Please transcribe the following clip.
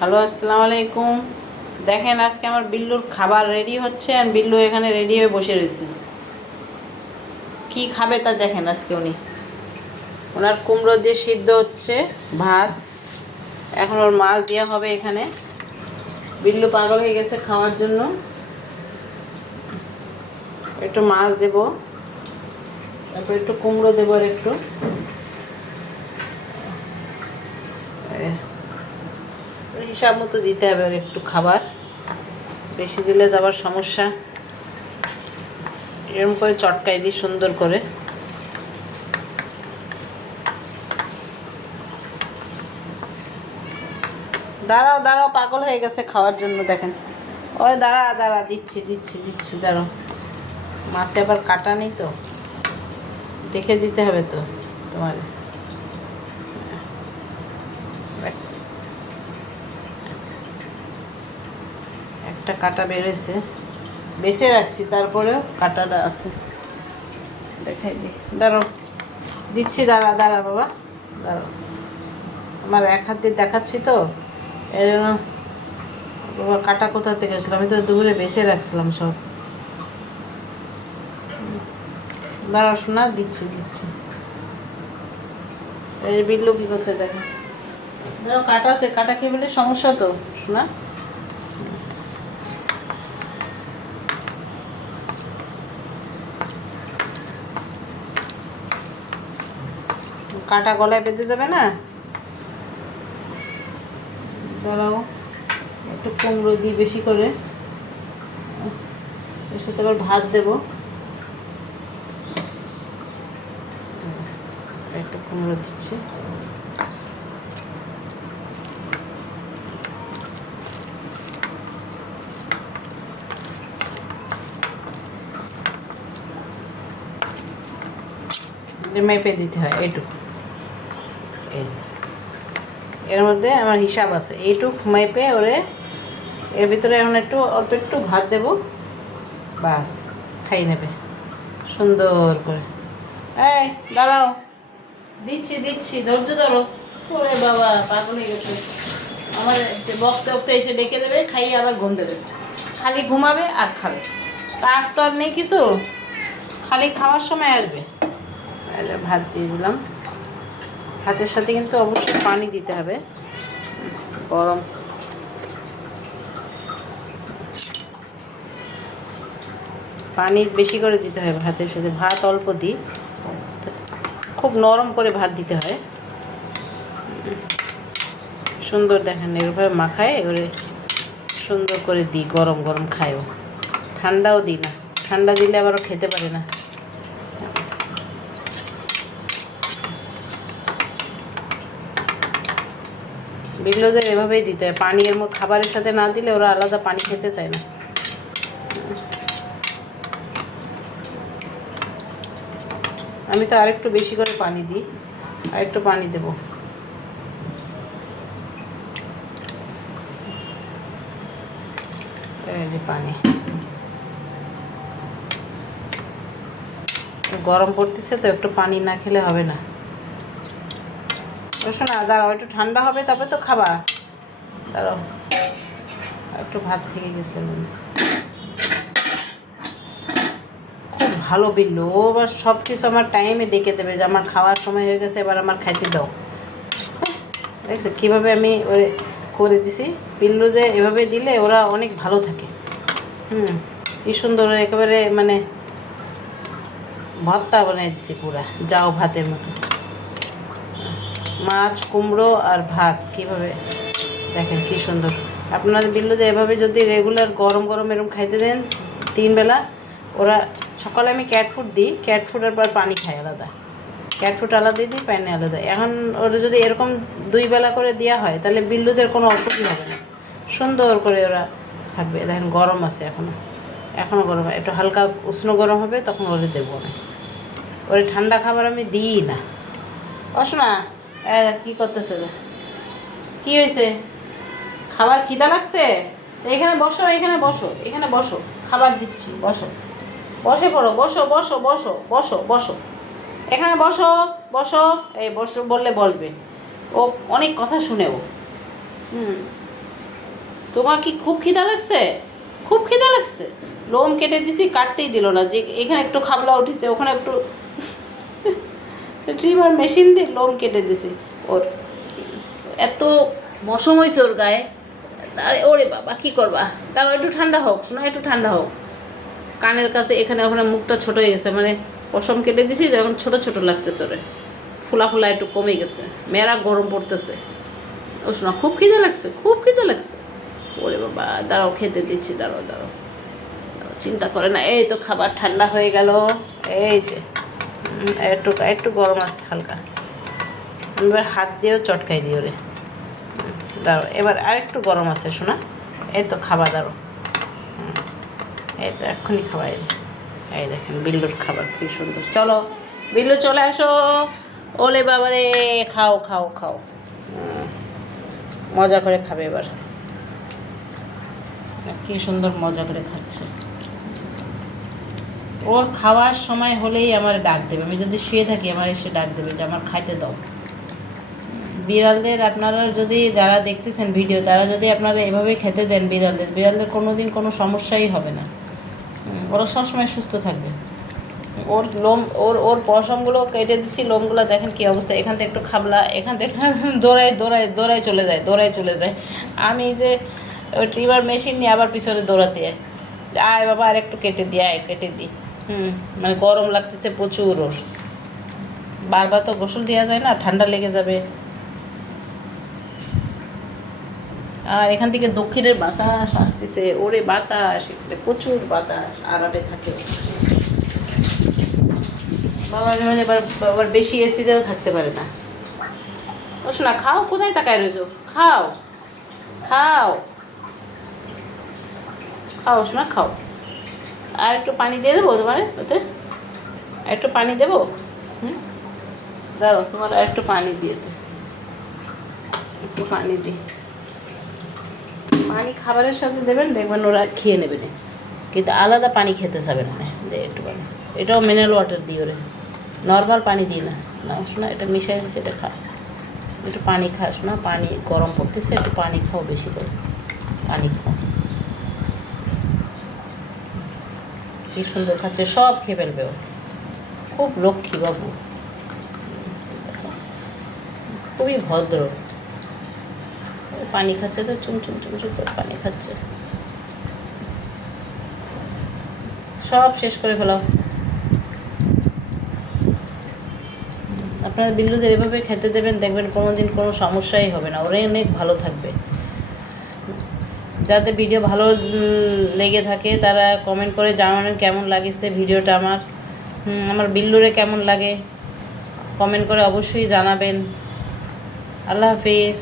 Hello, আসসালামু আলাইকুম। দেখেন আজকে আমার বিল্লুর খাবার রেডি হচ্ছে আর বিল্লু এখানে রেডি হয়ে বসে রয়েছে। কি খাবে তা দেখেন। আজকে ওনার কুমড়ো দিয়ে সিদ্ধ হচ্ছে ভাত। এখন ওর মাছ দেওয়া হবে এখানে। বিল্লু পাগল হয়ে গেছে খাওয়ার জন্য। একটু মাছ দেব, তারপর একটু কুমড়ো দেবো, আর একটু হিসাব মতো দিতে হবে। আর একটু খাবার বেশি দিলে তো আবার সমস্যা। এরকম করে চটকাই দিই সুন্দর করে। দাঁড়াও দাঁড়াও, পাগল হয়ে গেছে খাওয়ার জন্য। দেখেন ওই দাঁড়া দাঁড়া, দিচ্ছি দিচ্ছি দিচ্ছি, দাঁড়াও। মাছে আবার কাটা নেই তো, দেখে দিতে হবে তো তোমার। একটা কাটা বেরোয়েছে, বেছে রাখছি, তারপরেও কাটাটা আছে। দেখাই দিই, দাঁড়াও, দিচ্ছি। দাঁড়া দাঁড়া বাবা, দাঁড়াও। আমার এক হাত দিয়ে দেখাচ্ছি তো, এই জন্য। বাবা কাটা কোথা থেকে আসলো? আমি তো দুপুরে বেছে রাখছিলাম সব। দাঁড়াও শোনা, দিচ্ছি দিচ্ছি। এই বিল্লু কী করছে দেখে। দাঁড়াও, কাটা আছে, কাটা খেয়ে বলে সমস্যা তো শোনা। কাটা গলায় বেঁধে যাবে না। দাঁড়াও, একটু কুমড়ো দিই বেশি করে, এর সাথে আবার ভাত দেবো। একটু কুমড়ো দিচ্ছি। মেপে দিতে হয় এইটুকু। এর মধ্যে আমার হিসাব আছে, এইটুক মেপে ওরে। এর ভিতরে এখন একটু অল্প একটু ভাত দেব, বাস খাই নেবে সুন্দর করে। এই দাঁড়াও, দিচ্ছি দিচ্ছি, ধৈর্য ধরো। ওরে বাবা, পাগল হয়ে গেছে আমার। বকতে বকতে এসে ডেকে দেবে, খাইয়ে আবার ঘুম দেবে। খালি ঘুমাবে আর খাবে, কাজ তো আর নেই কিছু, খালি খাওয়ার সময় আসবে। ভাত দিয়ে দিলাম। ভাতের সাথে কিন্তু অবশ্যই পানি দিতে হবে, গরম। পানি বেশি করে দিতে হয় ভাতের সাথে, ভাত অল্প দিই। খুব নরম করে ভাত দিতে হয়। সুন্দর দেখেন এরভাবে মাখায় ওরে, সুন্দর করে দিই। গরম গরম খায়ও, ঠান্ডাও দিই না। ঠান্ডা দিলে আবারও খেতে পারে না। বিল্লুদের এভাবেই দিতে হয়। পানি এর মধ্যে খাবারের সাথে না দিলে ওরা আলাদা পানি খেতে চায় না। আমি তো আরেকটু বেশি করে পানি দিই, আরেকটু পানি দেবো। এই যে পানি, গরম পড়তেছে তো, একটু পানি না খেলে হবে না। শোনা, দাঁড়াও, একটু ঠান্ডা হবে তারপরে তো খাবা। দাঁড়াও, একটু ভাত থেকে গেছে। খুব ভালো বিল্লু, ও আবার সব কিছু আমার টাইমে ডেকে দেবে যে আমার খাওয়ার সময় হয়ে গেছে, এবার আমার খাইতে দাও। দেখছে কীভাবে আমি ওরে করে দিছি। বিল্লুদের এভাবে দিলে ওরা অনেক ভালো থাকে। কি সুন্দর একেবারে, মানে ভর্তা বানিয়ে দিছি পুরা, যাও ভাতের মতো। মাছ, কুমড়ো আর ভাত কীভাবে দেখেন কি সুন্দর। আপনাদের বিল্লুদের এভাবে যদি রেগুলার গরম গরম এরকম খাইতে দেন 3 বেলা, ওরা। সকালে আমি ক্যাট ফুড দিই, ক্যাট ফুডের পর পানি খায় আলাদা, ক্যাট ফুড আলাদা দিই, পানি আলাদা। এখন ওরা যদি এরকম 2 বেলা করে দেওয়া হয়, তাহলে বিল্লুদের কোনো অসুখই হবে না, সুন্দর করে ওরা থাকবে। দেখেন গরম আছে এখনও গরম, একটু হালকা উষ্ণ গরম হবে, তখন ওরে দেবো না। ওরে ঠান্ডা খাবার আমি দিই না। অশোনা, কী করতেছে? কি হয়েছে? খাবার খিদা লাগছে? এখানে বসো, এখানে বসো, এখানে বসো, খাবার দিচ্ছি, বসো, বসে পড়ো, বসো বসো বসো বসো বসো, এখানে বসো, বসো। এই বসো বললে বসবে, ও অনেক কথা শুনে ও। তোমার কি খুব খিদা লাগছে? খুব খিদা লাগছে? লোম কেটে দিছি, কাটতেই দিল না, যে এখানে একটু খাবলা উঠেছে, ওখানে একটু ট্রিমার মেশিন দিয়ে লোম কেটে দিছি ওর। এত মশম হয়েছে ওর গায়ে। আরে ওরে বাবা, কী করবা? তারপর একটু ঠান্ডা হোক, শোনা, একটু ঠান্ডা হোক। কানের কাছে এখানে ওখানে মুখটা ছোট হয়ে গেছে, মানে পশম কেটে দিছি তো এখন ছোটো ছোটো লাগতেছে ওরে, ফুলা ফুলা একটু কমে গেছে, মেয়েরা গরম পড়তেছে। ও শোনা, খুব খিদে লাগছে, খুব খিদে লাগছে। ওরে বাবা, দাঁড়াও, খেতে দিচ্ছি, দাঁড়াও দাঁড়াও দাঁড়াও, চিন্তা করে না। এই তো খাবার ঠান্ডা হয়ে গেল, এই যে একটু একটু গরম আছে হালকা। এবার হাত দিয়েও চটকাই দিই ওরে। দাঁড়াও, এবার আরেকটু গরম আছে শোনা। এই তো খাবার, দাঁড়ো, এই তো এক্ষুনি খাবার। এই দেখেন বিল্লুর খাবার কী সুন্দর। চলো বিল্লু, চলে আসো। ওলে বাবারে, খাও খাও খাও, মজা করে খাবে এবার। কী সুন্দর মজা করে খাচ্ছে। ওর খাওয়ার সময় হলেই আমার ডাক দেবে, আমি যদি শুয়ে থাকি আমার এসে ডাক দেবে যে আমার খাইতে দাও। বিড়ালদের আপনারা যদি, যারা দেখতেছেন ভিডিও, তারা যদি আপনারা এভাবে খেতে দেন বিড়ালদের কোনো দিন কোনো সমস্যাই হবে না। ওরা সবসময় সুস্থ থাকবে। ওর লোম, ওর পশমগুলো কেটে দিচ্ছি, লোমগুলো দেখেন কী অবস্থা। এখান থেকে একটু খাবলা, এখান থেকে দৌড়ায় চলে যায়। আমি যে ওই ট্রিমার মেশিন নিয়ে আবার পিছনে দৌড়াতে যাই, আয় বাবা আর একটু কেটে দিই, আয় কেটে দিই। মানে গরম লাগতেছে প্রচুর ওর। বারবার তো গোসল দেওয়া যায় না, ঠান্ডা লেগে যাবে। আর এখান থেকে দক্ষিণের বাতাস আসতেছে, ওরে বাতাস, এখানে প্রচুর বাতাস, আরামে থাকে। বাবার মানে বাবার বেশি এসিতেও থাকতে পারে না। ও শোনা, খাও, কোথায় তাকায় রয়েছো? খাও খাও খাও শোনা, খাও। আর একটু পানি দিয়ে দেবো তোমার ওতে, একটু পানি দেবো। দাঁড়ো, তোমার আর একটু পানি দিয়ে দে, একটু পানি দিই। পানি খাবারের সাথে দেবেন, দেখবেন ওরা খেয়ে নেবে না, কিন্তু আলাদা পানি খেতে চাবেন না। দে একটু পানি, এটাও মিনারেল ওয়াটার দিই ওরে, নর্মাল পানি দিই না। না শোনা, এটা মিশাই দিচ্ছে, এটা খা, একটু পানি খাস না, পানি গরম করতেছে, একটু পানি খাও, বেশি করে পানি খাও। কি সুন্দর খাচ্ছে, সব খেয়ে ফেলবে ও, খুব লক্ষ্মী বাবু, খুবই ভদ্র। পানি খাচ্ছে তো, চুমচুম করে পানি খাচ্ছে। সব শেষ করে ফেলাও। আপনারা বিল্লুদের এভাবে খেতে দেবেন, দেখবেন কোনো দিন কোনো সমস্যাই হবে না, ওরাই অনেক ভালো থাকবে। যাদের ভিডিও ভালো লেগে থাকে তারা কমেন্ট করে জানাবেন কেমন লাগেছে ভিডিওটা আমার বিল্লুরে কেমন লাগে, কমেন্ট করে অবশ্যই জানাবেন। আল্লাহ হাফিজ।